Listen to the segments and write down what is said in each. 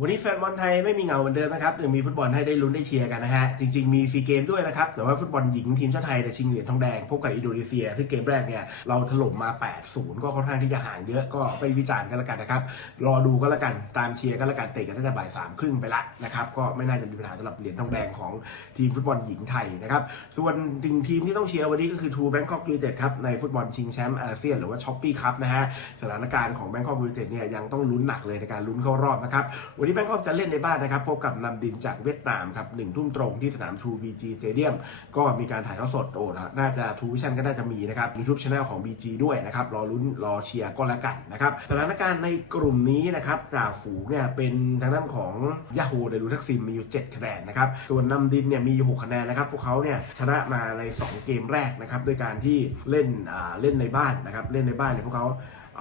วันนี้แฟนบอลไทยไม่มีเหงาเหมือนเดิมนะครับยังมีฟุตบอลให้ได้ลุ้นได้เชียร์กันนะฮะ จริง ๆ มีซีเกมด้วยนะครับ แต่ว่าฟุตบอลหญิงทีมชาติไทยแต่ชิงเหรียญทองแดง พบกับอินโดนีเซียที่เกมแรกเนี่ยเราถล่มมา 8-0 ก็ค่อนข้างที่จะห่างเยอะก็ไปวิจารณ์กันแล้วกันนะครับ รอดูก็แล้วกันตามเชียร์ก็แล้วกันเตะกันตั้งแต่บ่ายสามครึ่งไปละนะครับก็ไม่น่าจะมีปัญหาสำหรับเหรียญทองแดงของทีมฟุตบอลหญิงไทยนะครับส่วนทีมทีมที่ต้องเชียร์วันนี้ก็คือทูแบงคอกยูไนเต็ดครับในฟุตบอลชิงแชมป์อาเซียนหรือว่าช้อปปี้คัพนะฮะสถานการณ์ของแบงคอกยูไนเต็ดเนี่ยยังต้องลุ้นหนักเลยในการลุ้นเข้ารอบนะครับวันนี้แบงคอกจะเล่นในบ้านนะครับพบกับนำดินจากเวียดนามครับหนึ่งทุ่มตรงที่สนามทูบีจีเตเดียมก็มีการถ่ายทอดสดโอ้นะน่าจะทูวิชั่นก็น่าจะมีนะครับยูทูบช anel ของ BG ด้วยนะครับรอลุ้นรอเชียร์ก็แล้วกันนะครับสถานการณ์ในกลุ่มนี้นะครับจากฝูงเนี่ยเป็นทางด้านของยาฮูเดลูทักซิมมีอยู่ 7 คะแนนนะครับส่วนนำดินเนี่ยมีอยู่6คะแนนนะครับพวกเขาเนี่ยชนะมาใน 2 เกมแรกนะครับด้วยการที่เล่นเล่นในบ้านนะครับเล่นในบ้านเนี่ยพวกเขา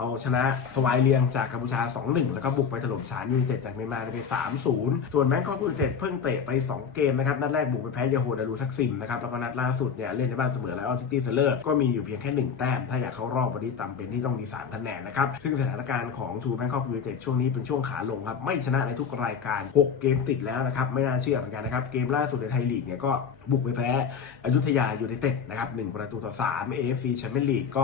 เอาชนะสวายเลียงจากกัมพูชา 2-1 แล้วก็บุกไปถล่มฉานยูนเต็ดจากเมียนมาไป 3-0 ส่วนแบงคอกยูไนเต็ดเพิ่งเตะไป 2 เกมนะครับ นัดแรกบุกไปแพ้ยาโฮดารูทักซิมนะครับ แล้วก็นัดล่าสุดเนี่ยเล่นในบ้านเสมอไลออนซิตี้เซเลอร์ ก็มีอยู่เพียงแค่ 1 แต้ม ถ้าอยากเข้ารอบวันนี้จำเป็นที่ต้องมี3คะแนนนะครับ ซึ่งสถานการณ์ของทูแบงคอกยูไนเต็ดช่วงนี้เป็นช่วงขาลงครับ ไม่ชนะในทุกรายการ 6 เกมติดแล้วนะครับ ไม่น่าเชื่อเหมือนกันนะครับ เกมล่าสุดในไทยลีกเนี่ยก็บุกไปแพ้อยุธยายูไนเต็ดนะครับหนึ่งประตูต่อ3 AFC แชมเปี้ยนลีกก็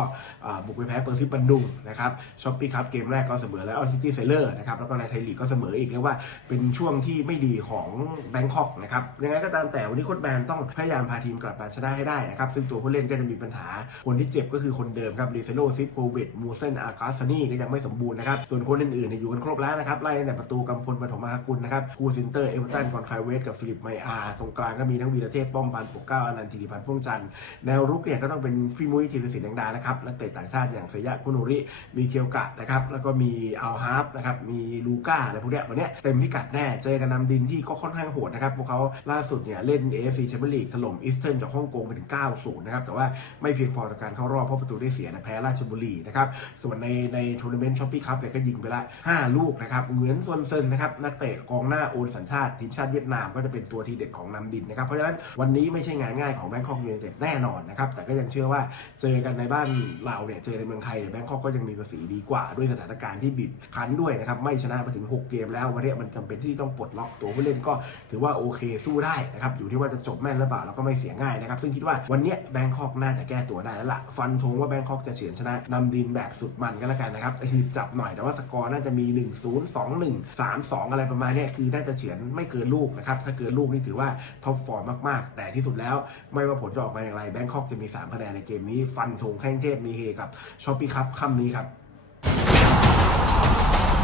บุกไปแพ้เปอร์ซิปันดุงนะครับช้อปปี้ครับเกมแรกก็เสมอแล้วออนซิตี้เซเลอร์นะครับแล้วก็ในไทยลีกก็เสมออีกเรียกว่าเป็นช่วงที่ไม่ดีของแบงคอกนะครับยังไงก็ตามแต่วันนี้โค้ชแบนต้องพยายามพาทีมกลับมาชนะให้ได้นะครับซึ่งตัวผู้เล่นก็จะมีปัญหาคนที่เจ็บก็คือคนเดิมครับรีเซโนซิปโควิดมูเซนอากาซานี่ก็ยังไม่สมบูรณ์นะครับส่วนคนอื่นๆอยู่กันครบแล้วนะครับไล่ตั้งแต่ประตูกำพลปฐมมากุลนะครับคูซินเตอร์เอเวอร์ตันกอนคายเวสกับฟิลิปไมอาร์ตรงกลางก็มีทั้งวีรเทพป้อมปานปกเกล้าอนันต์ธิริพันธ์พ่วงจันทร์แนวรุกเนี่ยก็ต้องเป็นพี่มุ้ยธีรศิลป์แดงดานะครับนักเตะต่างชาติอย่างเซยะคุโนริมีเคียวกะนะครับแล้วก็มีอัลฮาร์ฟนะครับมีลูก้าอะไรพวกเนี้ยวันเนี้ยเต็มพิกัดแน่เจอกันนำดินที่ก็ค่อนข้างโหดนะครับพวกเขาล่าสุดเนี่ยเล่น AFC แชมเปี้ยนลีกถล่มอีสเทิร์นจากฮ่องกงไปถึง 9-0 นะครับแต่ว่าไม่เพียงพอต่อการเข้ารอบเพราะประตูได้เสียนะแพ้ราชบุรีนะครับส่วนในในทัวร์นาเมนต์ช้อปปี้คัพเนี่ยก็ยิงไปละ 5 ลูกนะครับเหมือนส่วนเซินนะครับนักเตะกองหน้าโอนสัญชาติทีมชาติเวียดนามก็จะเป็นตัวทีเด็ดของนำดินนะครับเพราะฉะนั้นวันนี้ไม่ใช่งานง่ายของแบงคอกยูไนเต็ดแน่นอนนะครับแต่ก็ยังเชื่อว่าเจอกันในบ้านเราเนี่ยเจอในเมืองไทยเนี่ยแบงคอกก็ยังมีภาษีดีกว่าด้วยสถานการณ์ที่บีบคั้นด้วยนะครับไม่ชนะมาถึง 6 เกมแล้ววันนี้มันจำเป็นที่ต้องปลดล็อกตัวผู้เล่นก็ถือว่าโอเคสู้ได้นะครับอยู่ที่ว่าจะจบแม่นหรือเปล่าแล้วก็ไม่เสียง่ายนะครับซึ่งคิดว่าวันนี้แบงคอกน่าจะแก้ตัวได้แล้วล่ะฟันธงว่าแบงคอกจะเฉือนชนะนำดินแบบสุดมันก็แล้วกันนะครับแต่คือจับหน่อยแต่ว่าสกอร์น่าจะมี 1 0 2 1 3 2 อะไรประมาณนี้คือน่าจะเฉือนไม่เกินลูกนะครับถ้าเกินลูกนี่ถือว่าท็อปฟอร์มมากๆ แต่ที่สุดแล้วไม่ว่าผลจะออกมาอย่างไรแบงคอกจะมี3คะแนนในเกมนี้ ฟันธงแข้งเทพมีเฮกับชอปปี้คัพค่ำนี้ครับ